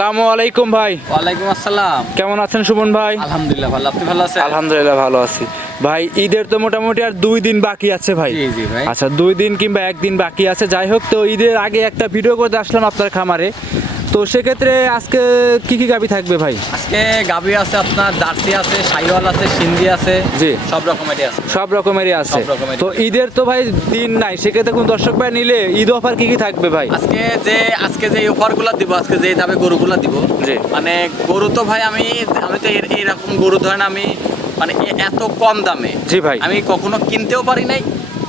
আসসালামু আলাইকুম ভাই। ওয়ালাইকুম আসসালাম। কেমন আছেন সুমন ভাই? আলহামদুলিল্লাহ ভালো। আপনি ভালো আছেন? আলহামদুলিল্লাহ ভালো আছি। ভাই ঈদের তো মোটামুটি আর দুই দিন বাকি আছে ভাই। আচ্ছা দুই দিন কিংবা একদিন বাকি আছে। যাই হোক তো ঈদের আগে একটা ভিডিও করতে আসলাম আপনার খামারে। তো সেক্ষেত্রে আজকে কি কি গাবি থাকবে ভাই? আজকে গাভি আছে আপনার জার্সি আছে সাইওয়াল আছে সিন্ধি আছে। জি। সব রকমেরই আছে। সব রকমেরই আছে। তো ঈদের তো ভাই দিন নাই সেক্ষেত্রে কোন দর্শক ভাই নিলে ঈদ অফার কি কি থাকবে ভাই? আজকে যে আজকে যে অফারগুলো দিব আজকে যে দামে গরুগুলো দিব। মানে গরু তো ভাই আমি আমি তো এইরকম গরু ধরেন আমি মানে এত কম দামে জি ভাই। আমি কখনো কিনতেও পারি নাই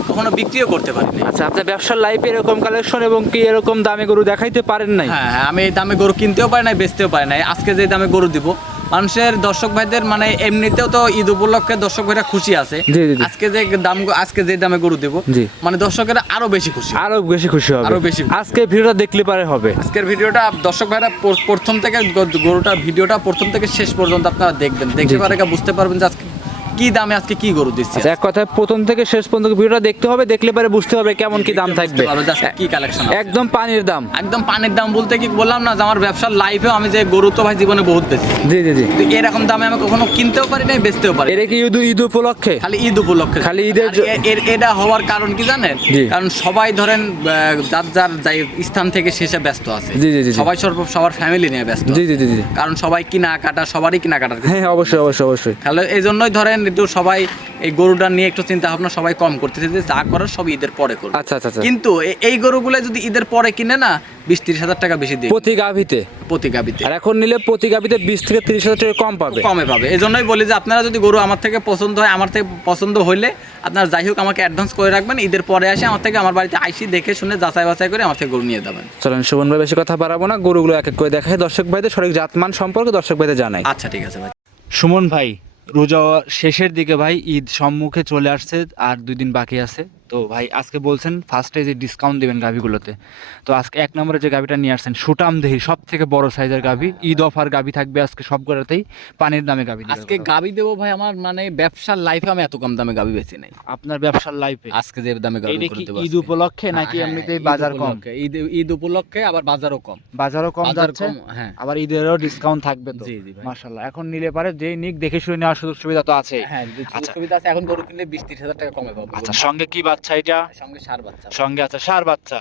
কখনো বিক্রিও করতে পারি নাই। আচ্ছা আপনার ব্যবসার লাইফে এরকম কালেকশন এবং কি এরকম দামে গরু দেখাইতে পারেন নাই? হ্যাঁ হ্যাঁ আমি দামে গরু কিনতেও পারি নাই বেচতেও পারি নাই। আজকে যে দামে গরু দিব মানুষের দর্শক ভাইদের মানে এমনিতেও তো ঈদ উপলক্ষে দর্শক ভাইরা খুশি আছে। আজকে যে দাম আজকে যে দামে গরু দিব মানে দর্শকেরা আরও বেশি খুশি। আরও বেশি খুশি হবে। আরও বেশি। আজকে ভিডিওটা দেখলে পারে হবে। আজকের ভিডিওটা দর্শক ভাইরা প্রথম থেকে গরুটা ভিডিওটা প্রথম থেকে শেষ পর্যন্ত আপনারা দেখবেন। দেখতে পারে বুঝতে পারবেন যে আজকে কি দামে আজকে কি গরু দিচ্ছে? আচ্ছা এক কথায় প্রথম থেকে শেষ পর্যন্ত ভিডিওটা দেখতে হবে দেখলে পরে বুঝতে হবে কেমন কি দাম থাকবে। কি কালেকশন একদম পানির দাম। একদম পানির দাম বলতে কি বললাম না যে আমার ব্যবসার লাইফে আমি যে গরু তো ভাই জীবনে বহুত বেশি জি জি জি। এরকম দামে আমি কখনো কিনতেও পারি নাই বেচতেও পারি। এটা কি ঈদ ঈদ উপলক্ষে? খালি ঈদ উপলক্ষে। খালি ঈদের এটা হওয়ার কারণ কি জানেন। কারণ সবাই ধরেন যার যার যাই স্থান থেকে শেষে ব্যস্ত আছে। জি, জি, জি। সবাই সর্ব সবার ফ্যামিলি নিয়ে ব্যস্ত জি জি জি জি। কারণ সবাই কিনা কাটা সবারই কিনা কাটার হ্যাঁ অবশ্যই অবশ্যই অবশ্যই। তাহলে এই জন্যই ধরেন একটু সবাই এই গরুটা নিয়ে একটু চিন্তা ভাবনা সবাই কম করতেছে যে যা করার সব ঈদের পরে করবে। আচ্ছা আচ্ছা আচ্ছা। কিন্তু এই গরুগুলো যদি ঈদের পরে কিনে না বিশ তিরিশ হাজার টাকা বেশি দিয়ে। প্রতি গাভিতে? প্রতি গাবিতে আর এখন নিলে প্রতি গাভিতে বিশ থেকে তিরিশ হাজার টাকা কম পাবে? কমে পাবে। এই জন্যই বলি যে আপনারা যদি গরু আমার থেকে পছন্দ হয় আমার থেকে পছন্দ হইলে আপনার যাই হোক আমাকে অ্যাডভান্স করে রাখবেন ঈদের পরে আসে আমার থেকে আমার বাড়িতে আইসি দেখে শুনে যাচাই বাছাই করে আমার থেকে গরু নিয়ে যাবেন। চলেন সুমন ভাই বেশি কথা বাড়াবো না গরুগুলো এক এক করে দেখায় দর্শক ভাইদের সঠিক জাতমান সম্পর্কে দর্শক ভাইদের জানাই। আচ্ছা ঠিক আছে ভাই। সুমন ভাই রোজা শেষের দিকে ভাই ঈদ সম্মুখে চলে আসছে আর দুই দিন বাকি আছে। তো ভাই আজকে বলছেন ফার্স্টে যে ডিসকাউন্ট দিবেন গাভিগুলোতে। তো আজকে এক নম্বরে যে গাভিটা নিয়ে আসছেন সুটাম দেহি সব থেকে বড় সাইজের গাভি। ঈদ অফার গাভি থাকবে আজকে সব করাতেই পানির দামে গাভি আজকে। গাবি দেবো ভাই আমার মানে ব্যবসার লাইফে আমি এত কম দামে গাবি বেশি নাই। আপনার ব্যবসার লাইফে আজকে যে দামে দেবো ঈদ উপলক্ষে নাকি হ্যাঁ, এমনিতেই বাজার কম? ঈদ ঈদ উপলক্ষে আবার বাজারও কম। বাজারও কম যাচ্ছে হ্যাঁ। আবার ঈদেরও ডিসকাউন্ট থাকবে তো। জি, জি। মাশাআল্লাহ এখন নিলে পারে যেই নিক দেখে শুনে নেওয়ার সুযোগ সুবিধা তো আছে। হ্যাঁ যে আচ্ছা। সুবিধা আছে এখন গরু কিনলে বিশ তিরিশ হাজার টাকা কমে পাবো। আচ্ছা সঙ্গে কি বাচ্চা এটা সঙ্গে সার বাচ্চা। সঙ্গে আছে সার বাচ্চা।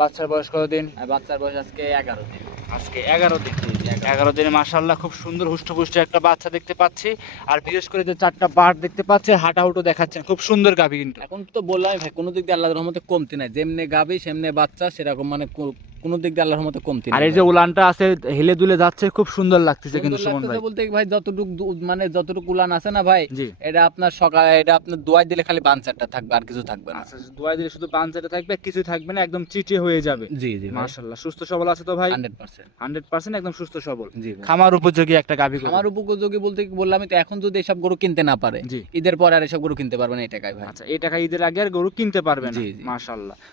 বাচ্চার বয়স কতদিন? আর বাচ্চার বয়স আজকে এগারো দিন। আজকে এগারো দিন। এগারো দিনে মাসাল্লাহ খুব সুন্দর হুষ্টপুষ্ট একটা বাচ্চা দেখতে পাচ্ছি। আর বিশেষ করে যে চারটা দেখতে পাচ্ছে হাঁটাহুটো দেখাচ্ছেন। খুব সুন্দর গাভি কিন্তু। এখন তো বললাম ভাই কোনো দিক দিয়ে আল্লাহর রহমতে কমতি নাই। যেমনি গাবি সেমনি বাচ্চা সেরকম মানে কোনো দিক দিয়ে আল্লাহর রহমতে কমতি আর এই যে উলানটা আছে হেলে দুলে যাচ্ছে খুব সুন্দর লাগতেছে কিন্তু সুমন ভাই। বলতে ভাই যতটুকু মানে যতটুকু উলান আছে না ভাই এটা আপনার সকালে এটা আপনার দোয়াই দিলে খালি বানচারটা থাকবে আর কিছু থাকবে না। আচ্ছা দোয়া দিলে শুধু পাঞ্চারে থাকবে কিছু থাকবে না একদম চিটে হয়ে যাবে। জি জি মাশাল্লাহ সুস্থ সবল আছে তো ভাই? Hundred percent. হান্ড্রেড পার্সেন্ট একদম সুস্থ সবল। খামার উপযোগী একটা গাভি। আমার উপযোগী বলতে বললাম তো এখন যদি এসব গরু কিনতে না পারে ঈদের পরে আর এসব গরু কিনতে পারবে না এই টাকায় ভাই। আচ্ছা এই টাকা ঈদের আগে আর গরু কিনতে পারবে না জি।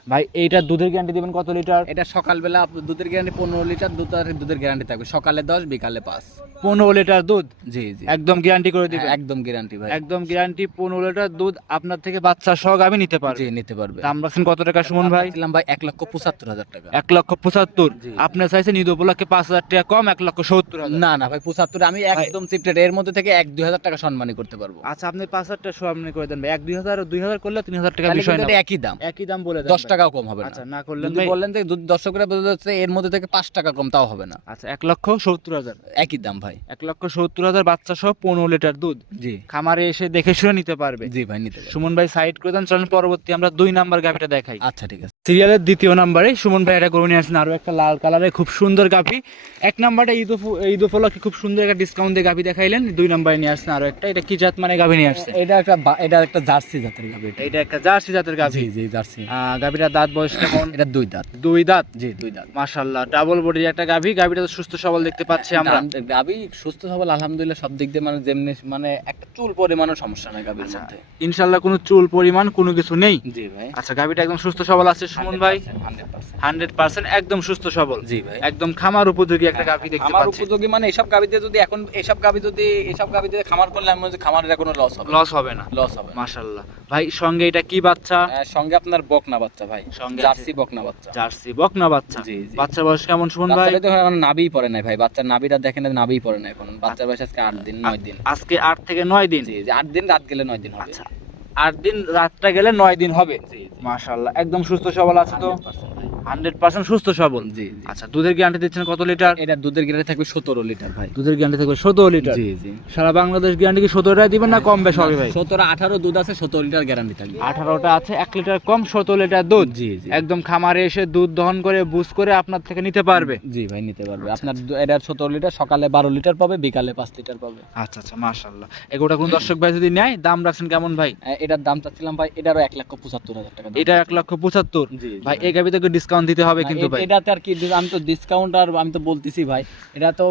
ভাই এইটার দুধের গ্যারান্টি দিবেন কত লিটার? এটা সকালবেলা দুধের গ্যারান্টি পনেরো লিটার দুধ আর দুধের গ্যারান্টি থাকবে। সকালে দশ বিকালে পাঁচ। পনেরো লিটার দুধ? জি জি। একদম গ্যারান্টি করে দিবে হ্যাঁ, একদম গ্যারান্টি ভাই। একদম গ্যারান্টি পনেরো লিটার দুধ আপনার থেকে বাচ্চা সহ গাভি নিতে পারবে। জি নিতে পারবে। দাম রাখছেন কত টাকা সুমন ভাই? ভাই এক লক্ষ পঁচাত্তর হাজার টাকা। এক লক্ষ পঁচাত্তর। আপনার চাইছেন ঈদ উপলক্ষে পাঁচ হাজার টাকা কম এক লক্ষ সত্তর না না ভাই পঁচাত্তর আমি একদম চিপটেড এর মধ্যে থেকে এক দুই হাজার টাকা সম্মানী করতে পারব। আচ্ছা আপনি পাঁচ হাজার টাকা সামনে করে দেন ভাই। এক দুই হাজার দুই হাজার করলে তিন হাজার টাকা বিষয় না। একই দাম। একই দাম বলে দশ টাকাও কম হবে আচ্ছা না ভাই। বললেন যে দর্শকরা বলতে হচ্ছে এর মধ্যে থেকে পাঁচ টাকা কম তাও হবে না। আচ্ছা এক লক্ষ সত্তর হাজার। একই দাম ভাই। এক লক্ষ সত্তর হাজার বাচ্চা সহ পনেরো লিটার দুধ। জি। খামারে এসে দেখে শুনে নিতে পারবে। জি ভাই নিতে সুমন ভাই সাইড করে দেন চলেন পরবর্তী আমরা দুই নাম্বার গাভিটা দেখাই। আচ্ছা ঠিক আছে। সিরিয়ালের দ্বিতীয় নাম্বারে সুমন ভাই এটা গরু নিয়ে আসছেন আরও একটা লাল কালারের খুব সুন্দর গাভি। এক নাম্বারটা ঈদ ঈদ উপলক্ষে খুব সুন্দর একটা ডিসকাউন্ট দিয়ে গাভি দেখাইলেন। দুই নাম্বারে নিয়ে আসছেন আরও একটা। এটা কি জাত মানে গাভি নিয়ে আসছে এটা একটা এটা একটা জার্সি জাতের গাবি এটা। এটা একটা জার্সি জাতের গাভি। জি জার্সি। আহ, গাভিটার দাঁত বয়স কেমন? এটা দুই দাঁত। দুই দাঁত? জি দুই দাঁত। মাশাল্লাহ ডাবল বডির একটা গাভি। গাভিটা তো সুস্থ সবল দেখতে পাচ্ছি আমরা। গাবি সুস্থ সবল আলহামদুলিল্লাহ সব দিক দিয়ে মানে যেমনি মানে একটা চুল পরিমাণও সমস্যা নাই গাভীর আচ্ছা মধ্যে। ইনশাল্লাহ কোনো চুল পরিমাণ কোনো কিছু নেই? জি ভাই। আচ্ছা গাভিটা একদম সুস্থ সবল আছে সুমন ভাই? 100% হান্ড্রেড পার্সেন্ট একদম সুস্থ সবল। জি ভাই। একদম খামার উপযোগী একটা গাভি দেখতে পাচ্ছি। উপযোগী মানে এসব গাভীতে যদি এখন এসব গাভী যদি এসব গাভীতে খামার করলে আমি বলছি খামারের কোনো লস হবে লস হবে না। লস হবে না। মাশাল্লাহ ভাই সঙ্গে এটা কি বাচ্চা? আহ, সঙ্গে আপনার বকনা বাচ্চা ভাই। সঙ্গে জার্সি বকনা বাচ্চা। জার্সি বকনা বাচ্চা। জি, জি। বাচ্চার বয়স কেমন সুমন ভাই? বাচ্চাটা তো এখন নাবিই পড়ে নাই ভাই। বাচ্চার নাবিটা দেখেন না নাবিই পড়ে নাই এখন। বাচ্চার বয়স আজকে আট দিন নয় দিন। আজকে আট থেকে নয় দিন? জি জি আট দিন রাত গেলে নয় দিন হবে। আচ্ছা। আট দিন রাতটা গেলে নয় দিন হবে। মাশাল্লাহ একদম সুস্থ সবল আছে তো? Hundred percent. সুস্থ সবল। জি আচ্ছা দুধের গ্যারান্টি দিচ্ছেন কত লিটার? এটা দুধের গ্রেডে থাকবে সতেরো লিটার ভাই। দুধের গ্যারান্টি থাকবে সতেরো লিটার? জি জি। সারা বাংলাদেশ গ্যারান্টি কি সতেরোটাই দিবেন না কম বেশ হবে ভাই? সতেরো আঠারো দুধ আছে সতেরো লিটার গ্যারান্টি থাকবে। আঠারোটা আছে এক লিটার কম সতেরো লিটার দুধ। জি জি। একদম খামারে এসে দুধ দহন করে বুঝ করে আপনার থেকে নিতে পারবে। জি ভাই নিতে পারবে। আপনার দু- এটা সতেরো লিটার সকালে বারো লিটার পাবে বিকালে পাঁচ লিটার পাবে। আচ্ছা আচ্ছা মাশাল্লাহ এগুলোটা কোন দর্শক ভাই যদি নেয় দাম রাখছেন কেমন ভাই? এটার দাম চাচ্ছিলাম ভাই এটারও এক লক্ষ পঁচাত্তর হাজার টাকা এটা এক লক্ষ পঁচাত্তর? ভাই এই গাবিতে ডিসকাউন্ট দিতে হবে কিন্তু ভাই। এটাতে আর কি আমি তো ডিসকাউন্ট আর আমি তো বলতেছি ভাই এটা তো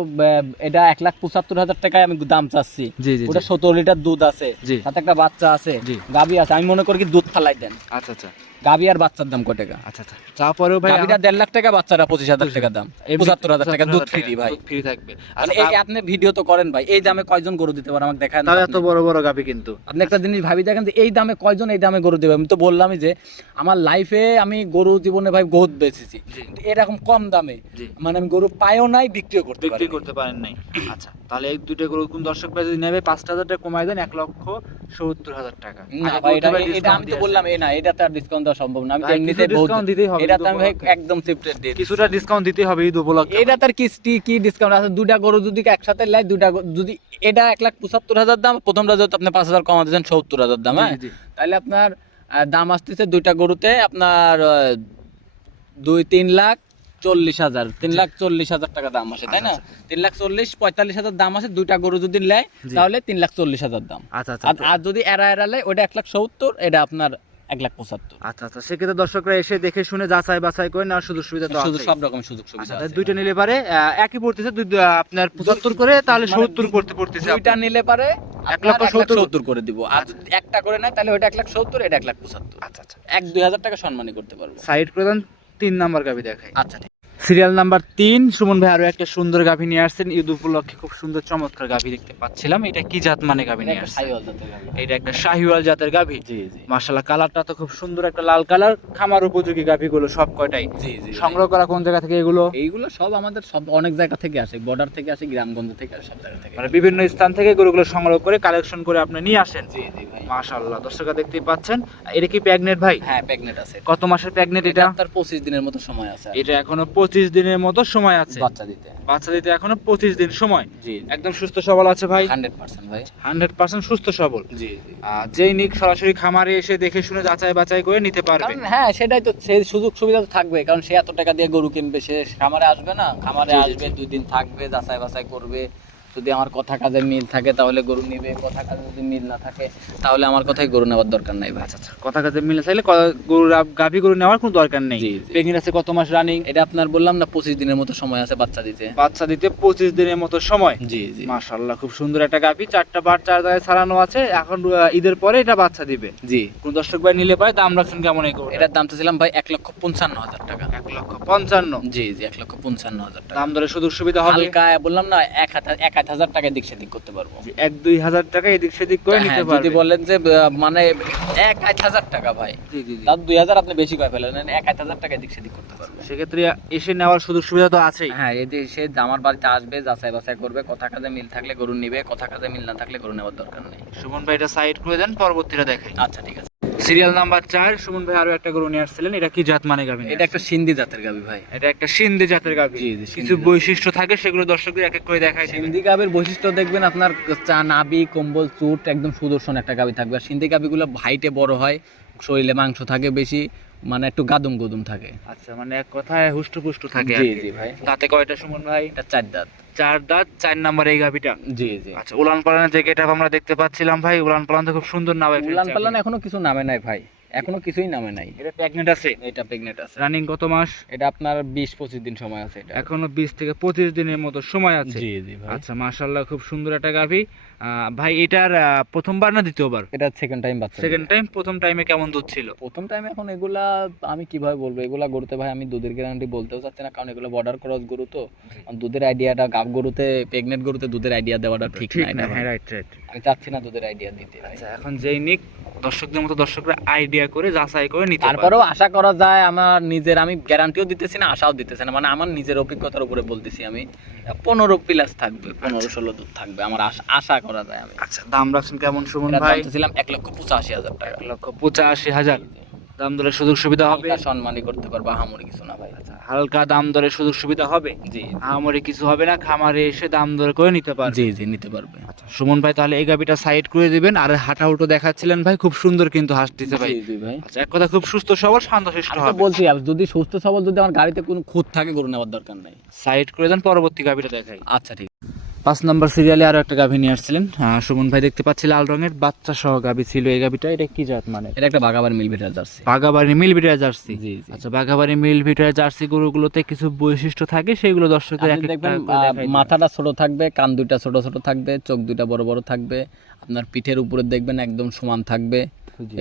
এটা এক লাখ পঁচাত্তর হাজার টাকায় আমি দাম চাচ্ছি। জি জি ওটা। সতেরো লিটার দুধ আছে। সাথে একটা বাচ্চা আছে। গাবি আছে আমি মনে করি কি দুধ ফালাই দেন। আচ্ছা আচ্ছা। গাবি আর বাচ্চার দাম কত টাকা? আচ্ছা আচ্ছা। তারপরেও ভাই গাবিটা দেড় লাখ টাকা বাচ্চারা পঁচিশ হাজার টাকা দাম। পঁচাত্তর হাজার টাকা দুধ ফ্রি ভাই। ফ্রি থাকবে। মানে আচ্ছা এই আপনি ভিডিও তো করেন ভাই এই দামে কয়জন গরু দিতে পারে আমাকে দেখান তাহলে এত বড় বড় গাবি কিন্তু। আপনি একটা জিনিস ভাবি দেখেন যে এই দামে কয়জন এই দামে গরু দেবে? আমি তো বললামই যে আমার লাইফে আমি গরু জীবনে ভাই বহুত বেচেছি। এরকম কম দামে। মানে আমি গরু পাইও নাই বিক্রিও করতে বিক্রি করতে পারেন নাই। আচ্ছা তাহলে এই দুটো গরু কোন দর্শক ভাই যদি নেবে পাঁচ হাজার টাকা কমাই দেন এক লক্ষ সত্তর হাজার টাকা। না ভাই এটা এটা আমি তো বললাম এই না এটা তো আর ডিসকাউন্ট দেওয়া সম্ভব না। আমি এমনিতে discount দিতেই হবে এটা তো আমি ভাই একদম সেপারেট দিয়ে কিছুটা ডিসকাউন্ট দিতে হবে ঈদ উপলক্ষে এটা তার কি কি- কি ডিসকাউন্ট আছে? দুটা গরু যদি একসাথে লাই দুটা যদি এটা এক লাখ পঁচাত্তর হাজার দাম প্রথমটা যদি আপনি পাঁচ হাজার কমা দিয়েছেন সত্তর হাজার দাম হ্যাঁ? তাহলে আপনার দাম আসতেছে দুইটা গরুতে আপনার দুই তিন লাখ চল্লিশ হাজার তিন লাখ চল্লিশ হাজার টাকা দাম আসে তাই না? তিন লাখ চল্লিশ পঁয়তাল্লিশ হাজার দাম আছে দুইটা গরু যদি নেয় তাহলে তিন লাখ চল্লিশ হাজার দাম। আচ্ছা আচ্ছা। আর- আর যদি এরা এরা লেয় ওটা এক লাখ সত্তর এটা আপনার এক লাখ পঁচাত্তর। আচ্ছা আচ্ছা সেক্ষেত্রে দর্শকরা এসে দেখে শুনে যাচাই বাছাই করে নেওয়ার সুযোগ সুবিধা তো শুধু সব রকম সুযোগ সুবিধা আচ্ছা, আছে। দুইটা নিলে পারে একই পড়তেছে আপনার পঁচাত্তর করে তাহলে মানে সত্তর করতে পড়তেছে দুইটা নিলে পারে এক লাখ লক্ষ সত্তর। করে দিব। আর একটা করে নেয় তাহলে ওটা এক লাখ সত্তর এটা এক লাখ পঁচাত্তর। আচ্ছা আচ্ছা। এক দুই হাজার টাকা সম্মানই করতে পারব। সাইড প্রধান দেন তিন নাম্বার গাবি দেখায় আচ্ছা সিরিয়াল নাম্বার তিন সুমন ভাই আরও একটা সুন্দর গাভী নিয়ে আসছেন। ঈদ উপলক্ষে খুব সুন্দর চমৎকার গাভী দেখতে পাচ্ছিলাম। এটা কি জাত মানে গাভী নিয়ে গাভী। এটা একটা শাহিওয়াল জাতের গাভী। জি জি। মার্শাল্লাহ কালারটা তো খুব সুন্দর একটা লাল কালার। খামার উপযোগী গাভিগুলো সব কয়টাই। জি জি সংগ্রহ করা কোন জায়গা থেকে এগুলো? এইগুলো সব আমাদের সব অনেক জায়গা থেকে আসে। বর্ডার থেকে আসে গ্রামগঞ্জ থেকে আসে সব জায়গা থেকে মানে বিভিন্ন স্থান থেকে গরুগুলো সংগ্রহ করে কালেকশন করে আপনি নিয়ে আসেন। জি জি ভাই। মাশাল্লাহ দর্শকরা দেখতেই পাচ্ছেন। এটা কি প্যাগনেট ভাই? হ্যাঁ প্রেগনেন্ট আছে। কত মাসের প্যাগনেট এটা? এটা তার পঁচিশ দিনের মতো সময় আছে। এটা এখনও পঁচিশ দিনের মতো সময় আছে। বাচ্চা দিতে। বাচ্চা দিতে এখনও পঁচিশ দিন সময়। জি একদম সুস্থ সবল আছে ভাই? হান্ড্রেড পার্সেন্ট ভাই। হান্ড্রেড পার্সেন্ট সুস্থ সবল। জি যেই নিক সরাসরি খামারে এসে দেখে শুনে যাচাই বাছাই করে নিতে পারবে। হ্যাঁ সেটাই তো সেই সুযোগ সুবিধা তো থাকবে কারণ সে এত টাকা দিয়ে গরু কিনবে সে খামারে আসবে না। খামারে আসবে দুই দিন থাকবে যাচাই বাছাই করবে। যদি আমার কথা কাজে মিল থাকে তাহলে গরু নিবে। কথা কাজে যদি মিল না থাকে তাহলে আমার কথাই গরু নেওয়ার দরকার নাই ভাই। আচ্ছা আচ্ছা। কথা কাছে মিলে চাইলে গরু গাভি গরু নেওয়ার কোনো দরকার নেই। প্রেগনেন্ট আছে কত মাস রানিং এটা আপনার বললাম না পঁচিশ দিনের মতো সময় আছে বাচ্চা দিতে। বাচ্চা দিতে পঁচিশ দিনের মতো সময়। জি জি। মাশাল্লাহ খুব সুন্দর একটা গাভী। চারটা বার চার জায়গায় ছাড়ানো আছে। এখন ঈদের পরে এটা বাচ্চা দিবে। জি। কোন দর্শক ভাই নিলে পারে দাম রাখছেন কেমন এই এটার দাম চাচ্ছিলাম ভাই এক লক্ষ পঞ্চান্ন হাজার টাকা। এক লক্ষ পঞ্চান্ন। জি জি এক লক্ষ পঞ্চান্ন হাজার টাকা। দাম ধরে সুযোগ সুবিধা হবে। হালকা বললাম না এক হাজার এক আধ হাজার টাকা দিক সেদিক করতে পারব। এক দুই হাজার টাকা এদিক সেদিক করে হ্যাঁ, নিতে যদি বলেন যে মানে এক আধ হাজার টাকা ভাই। তার দুই হাজার আপনি বেশি করে ফেলেন এক আধ হাজার টাকা দিক সেদিক করতে পারবে। সেক্ষেত্রে এসে নেওয়ার সুযোগ সুবিধা তো আছেই। হ্যাঁ এতে সে আমার বাড়িতে আসবে যাচাই বাছাই করবে কথা কাজে মিল থাকলে গরু নিবে কথা কাজে মিল না থাকলে গরু নেওয়ার দরকার নেই। সুমন ভাই এটা সাইড করে দেন পরবর্তীটা দেখাই। আচ্ছা ঠিক আছে। সিরিয়াল নাম্বার চার সুমন ভাই আরও একটা গরু নিয়ে আসছিলেন এটা কি জাত মানে গাভি এটা একটা সিন্ধি জাতের গাবি ভাই। এটা একটা সিন্ধি জাতের গাভি। জি, কিছু বৈশিষ্ট্য থাকে সেগুলো দর্শকদের এক এক করে দিবেন। সিন্ধি গাবির বৈশিষ্ট্য দেখবেন আপনার চা নাবি কম্বল চুট একদম সুদর্শন একটা গাবি থাকবে। আর সিন্ধি গাবিগুলো হাইটে বড় হয় শরীরে মাংস থাকে বেশি মানে একটু গাদুম গুদুম থাকে। আচ্ছা মানে এক কথায় হুষ্ট পুষ্ট থাকে জি জি ভাই। দাঁতে কয়টা সুমন ভাই? এটা চার দাঁত। চার দাঁত চার নাম্বার এই গাভিটা জি জি। আচ্ছা উলান পালানের যে গেট আমরা দেখতে পাচ্ছিলাম ভাই উলান পালান তো খুব সুন্দর নামে উলান পালান এখনও কিছু নামে নাই ভাই। এখনও কিছুই নামে নাই। এটা প্রেগনেন্ট আছে? এটা প্রেগনেন্ট আছে। রানিং কত মাস? এটা আপনার বিশ পঁচিশ দিন সময় আছে এটা। এখনও বিশ থেকে পঁচিশ দিনের মতো সময় আছে। জি জি ভাই। আচ্ছা মাশাআল্লাহ খুব সুন্দর একটা গাভি। ভাই এটার প্রথমবার না দ্বিতীয়বার? এটা সেকেন্ড টাইম বাচ্চা সেকেন্ড টাইম প্রথম টাইমে কেমন দুধ ছিল? প্রথম টাইম এখন এগুলা আমি কীভাবে বলব? এগুলা গরুতে ভাই আমি দুধের গ্যারান্টি বলতেও চাচ্ছি না কারণ এগুলো বর্ডার ক্রস গরু তো। দুধের আইডিয়াটা গাব গরুতে প্রেগনেন্ট গরুতে দুধের আইডিয়া দেওয়াটা ঠিক না হ্যাঁ রাইট রাইট আমি চাচ্ছি না দুধের আইডিয়া দিতে আচ্ছা এখন যেই নিক দর্শকদের মতো দর্শকরা আইডিয়া করে যাচাই করে নিতে তারপরেও আশা করা যায় আমার নিজের আমি গ্যারান্টিও দিতেছি না আশাও দিতেছি না মানে আমার নিজের অভিজ্ঞতার উপরে বলতেছি আমি। পনেরো প্লাস থাকবে। পনেরো ষোলো দুধ থাকবে আমার আশা- আশা করা যায় আমি। আচ্ছা দাম রাখছেন কেমন সুমন ভাই? ছিলাম এক লক্ষ পঁচাশি হাজার টাকা। এক লক্ষ পঁচাশি হাজার। দাম সুযোগ সুবিধা হবে? সম্মানই করতে পারব হামরি কিছু না ভাই। হালকা দাম সুযোগ সুবিধা হবে? জি। আমারে কিছু হবে না খামারে এসে দাম দরে করে নিতে পারবে? জি জি নিতে পারবে। আচ্ছা সুমন ভাই তাহলে এই গাবিটা সাইড করে দিবেন আর হাঁটা দেখাচ্ছিলেন ভাই খুব সুন্দর কিন্তু হাসতেছে ভাই। জি ভাই। আচ্ছা এক কথা খুব সুস্থ সবল শান্তশিষ্ট হবে। বলছি আর যদি সুস্থ সবল যদি আমার গাড়িতে কোনো খুঁত থাকে গরু নেওয়ার দরকার নাই। সাইড করে দেন পরবর্তী গাবিটা দেখাই। আচ্ছা ঠিক। পাঁচ নম্বর সিরিয়ালে আরও একটা গাভী নিয়ে আসছিলেন। সুমন ভাই দেখতে পাচ্ছি লাল রঙের। বাচ্চা সহ গাভী ছিল এই গাভীটা। এটা কি জাত মানে? এটা একটা বাগাবার মিল ভেটার জার্সি। বাগাবাড়ি মিল ভিটার জার্সি? জি আচ্ছা বাগাবাড়ি মিল ভিটার জার্সি গরুগুলোতে কিছু বৈশিষ্ট্য থাকে? সেগুলো দর্শকদের দেখবেন। মাথাটা ছোট থাকবে কান দুইটা ছোট ছোট থাকবে চোখ দুইটা বড় বড় থাকবে আপনার পিঠের উপরে দেখবেন একদম সমান থাকবে।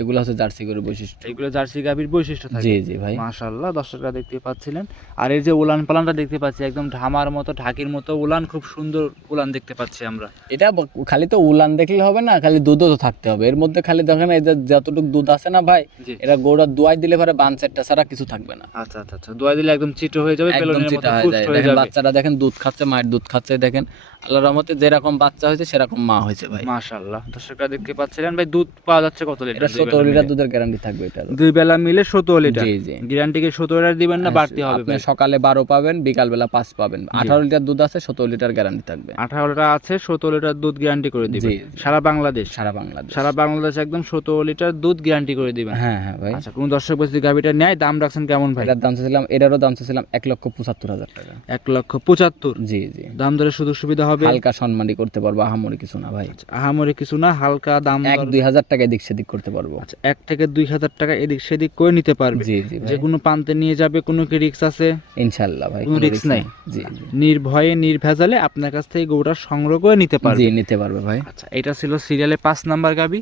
এগুলো হচ্ছে জার্সি গরুর বৈশিষ্ট্য। এগুলো জার্সি গাভীর বৈশিষ্ট্য থাকে। জি জি ভাই। মাশাল্লাহ দর্শকরা দেখতে পাচ্ছিলেন। আর এই যে উলান পালানটা দেখতে পাচ্ছি একদম ঢামার মতো ঢাকির মতো উলান খুব সুন্দর উলান দেখতে পাচ্ছি আমরা। এটা খালি তো উলান দেখলে হবে না খালি দুধও তো থাকতে হবে। এর মধ্যে খালি দেখেন এই যে যতটুকু দুধ আছে না ভাই এটা গরুর দোয়াই দিলে পরে বান সেটটা ছাড়া কিছু থাকবে না। আচ্ছা আচ্ছা আচ্ছা দোয়া দিলে একদম চিটো হয়ে যাবে বেলুনের মতো হয়ে যাবে। বাচ্চারা দেখেন দুধ খাচ্ছে মায়ের দুধ খাচ্ছে দেখেন আল্লাহ রহমতে যেরকম বাচ্চা হয়েছে সেরকম মা হয়েছে ভাই। মাশাল্লাহ দর্শকরা দেখতে পাচ্ছিলেন ভাই দুধ পাওয়া যাচ্ছে কত লিটার? এটা সতেরো লিটার দুধের গ্যারান্টি থাকবে এটা। দুই বেলা মিলে সতেরো লিটার? জি। জি গ্যারান্টিকে সতেরো লিটার দিবেন না বাড়তি হবে আপনি সকালে বারো পাবেন বিকাল বেলা পাঁচ পাবেন। আঠারো লিটার দুধ আছে সতেরো লিটার গ্যারান্টি থাকবে। আঠারো লিটার আছে সতেরো লিটার দুধ গ্যারান্টি করে দিবেন। সারা বাংলাদেশ? সারা বাংলাদেশ। সারা বাংলাদেশ একদম সতেরো লিটার দুধ গ্যারান্টি করে দিবেন। হ্যাঁ হ্যাঁ ভাই। আচ্ছা কোন দর্শক বলছি গাভিটা নেয় দাম রাখছেন কেমন ভাই? এটার দাম চাইছিলাম এটারও দাম চাইছিলাম এক লক্ষ পঁচাত্তর হাজার টাকা। এক লক্ষ পঁচাত্তর? জি জি। দাম দরে সুযোগ সুবিধা হবে? হালকা সম্মানই করতে পারব আহামরি কিছু না ভাই। আহামরি কিছু না হালকা দাম এক দর- দুই হাজার টাকা এদিক সেদিক করতে পারব। আচ্ছা এক থেকে দুই হাজার টাকা এদিক সেদিক করে নিতে পারবে। জি জি যে কোনো পান্তে নিয়ে যাবে কোনো কি রিক্স আছে? ইনশাল্লাহ ভাই কোনো risk নাই? জি নির্ভয়ে নির্ভেজালে আপনার কাছ থেকে গরুটা সংগ্রহ করে নিতে পারবে। জি নিতে পারবে ভাই। আচ্ছা এটা ছিল সিরিয়ালে পাঁচ নাম্বার গাবি।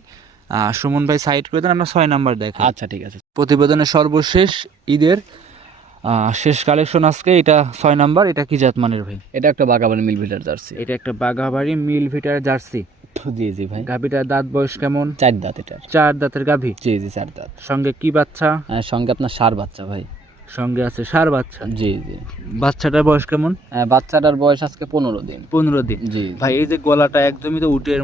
সুমন ভাই সাইড করে দেন আমরা ছয় নাম্বার দেখাই। আচ্ছা ঠিক আছে। প্রতিবেদনের সর্বশেষ ঈদের আহ, শেষ কালেকশন আজকে এটা ছয় নাম্বার এটা কি জাত মানের ভাই? এটা একটা বাগাবানি মিল ভিটার জার্সি। এটা একটা বাঘাবাড়ি মিল ভিটার জার্সি। জি জি ভাই। গাভিটার দাঁত বয়স কেমন? চার দাঁত এটার। চার দাঁতের গাভি? জি জি চার দাঁত। সঙ্গে কি বাচ্চা? সঙ্গে আপনার সার বাচ্চা ভাই। সঙ্গে আছে সার বাচ্চা? জি জি। বাচ্চাটার বয়স কেমন? হ্যাঁ, বাচ্চাটার বয়স আজকে পনেরো দিন। পনেরো দিন। জি। ভাই এই যে গলাটা একদমই তো উটের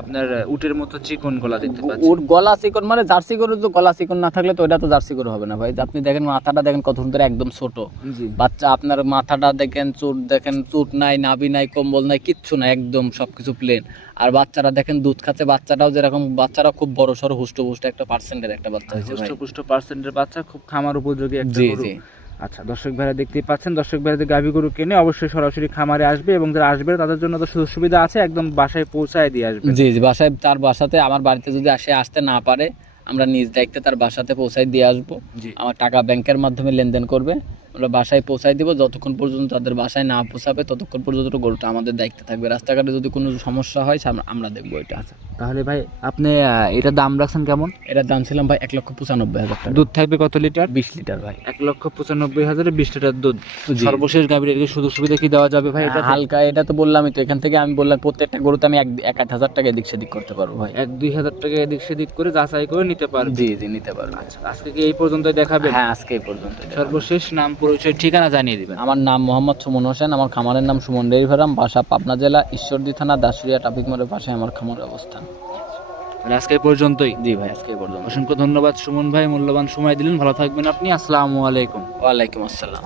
আপনার উটের মতো চিকন গলা দেখতে পাচ্ছি। ওর গলা চিকন মানে জার্সি গরু তো গলা চিকন না থাকলে তো এটা তো জার্সি গরু হবে না ভাই। আপনি দেখেন মাথাটা দেখেন কত সুন্দর একদম ছোট। জি। বাচ্চা আপনার মাথাটা দেখেন চুট দেখেন চুট নাই নাভি নাই কম্বল নাই কিচ্ছু না একদম সবকিছু প্লেন আর বাচ্চারা দেখেন দুধ খাচ্ছে বাচ্চাটাও যেরকম বাচ্চারা খুব বড় সড়ো হুষ্ট পুষ্ট একটা পার্সেন্টের একটা বাচ্চা হয়েছে ভাই। পুষ্ট পার্সেন্টের বাচ্চা খুব খামার উপযোগী একটা জি জি। আচ্ছা দর্শক ভাইরা দেখতেই পাচ্ছেন দর্শক ভাইরা যে গাভী গরু কিনে অবশ্যই সরাসরি খামারে আসবে এবং যারা আসবে তাদের জন্য তো সুযোগ সুবিধা আছে একদম বাসায় পৌঁছায় দিয়ে আসবে। জি জি বাসায় তার বাসাতে আমার বাড়িতে যদি আসে আসতে না পারে আমরা নিজ দায়িত্বে তার বাসাতে পৌঁছায় দিয়ে আসব। আমার টাকা ব্যাংকের মাধ্যমে লেনদেন করবে। আমরা বাসায় পৌঁছাই দিব যতক্ষণ পর্যন্ত তাদের বাসায় না পৌঁছাবে ততক্ষণ পর্যন্ত গরুটা আমাদের দায়িত্বে থাকবে। রাস্তাঘাটে যদি কোনো সমস্যা হয় আমরা দেখব এটা। তাহলে ভাই আপনি এটা দাম রাখছেন কেমন? এটার দাম ছিলাম ভাই এক লক্ষ পঁচানব্বই হাজার টাকা। দুধ থাকবে কত লিটার? বিশ লিটার ভাই। এক লক্ষ পঁচানব্বই হাজারে বিশ লিটার দুধ। সর্বশেষ গাভীর এর সুযোগ সুবিধা কি দেওয়া যাবে ভাই এটা হালকা এটা তো বললামই তো এখান থেকে আমি বললাম প্রত্যেকটা গরুতে আমি এক এক আধ হাজার টাকা এদিক সেদিক করতে পারব ভাই। এক দুই হাজার টাকা এদিক সেদিক করে যাচাই করে নিতে পারবে। জি জি নিতে পারব। আজকে কি এই পর্যন্তই দেখাবে হ্যাঁ আজকে এই পর্যন্ত সর্বশেষ নাম পরিচয় ঠিকানা জানিয়ে দিবেন। আমার নাম মোহাম্মদ সুমন হোসেন আমার খামারের নাম সুমন ফার্ম বাসা পাবনা জেলা ঈশ্বরদী থানা দাসুরিয়া ট্রাফিক মোড়ের পাশে আমার খামারের অবস্থান। তাহলে আজকে পর্যন্তই। জি ভাই আজকে পর্যন্ত। অসংখ্য ধন্যবাদ সুমন ভাই মূল্যবান সময় দিলেন ভালো থাকবেন আপনি আসসালামু আলাইকুম। ওয়ালাইকুম আসসালাম।